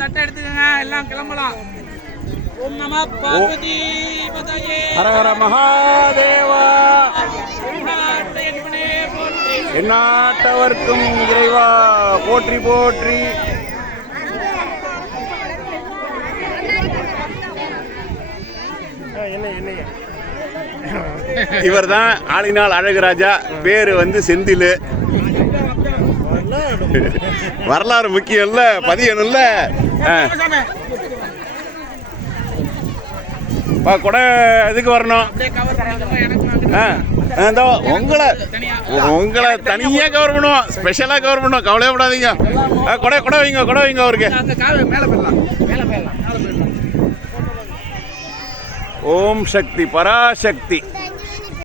தட்டை எடுத்துக்கங்க, எல்லாம் கிளம்பலாம். ஓம் நம பார்வதி பதயே. ஹர ஹர மகாதேவா. எந்நாட்டவர்க்கும் இறைவா போற்றி போற்றி. இவர் தான் ஆளினால் அழகுராஜா. பேரு வந்து செந்தில். வரலாறு முக்கியம் இல்ல, பதியணும் இல்ல. கொடை எதுக்கு வரணும்? உங்களை தனியா கவர் பண்ணுவோம், ஸ்பெஷலா கவர் பண்ணுவோம், கவலையப்படாதீங்க. கொடை கொடை வைங்க, கொடை வைங்க அவருக்கு. ஓம் சக்தி பராசக்தி.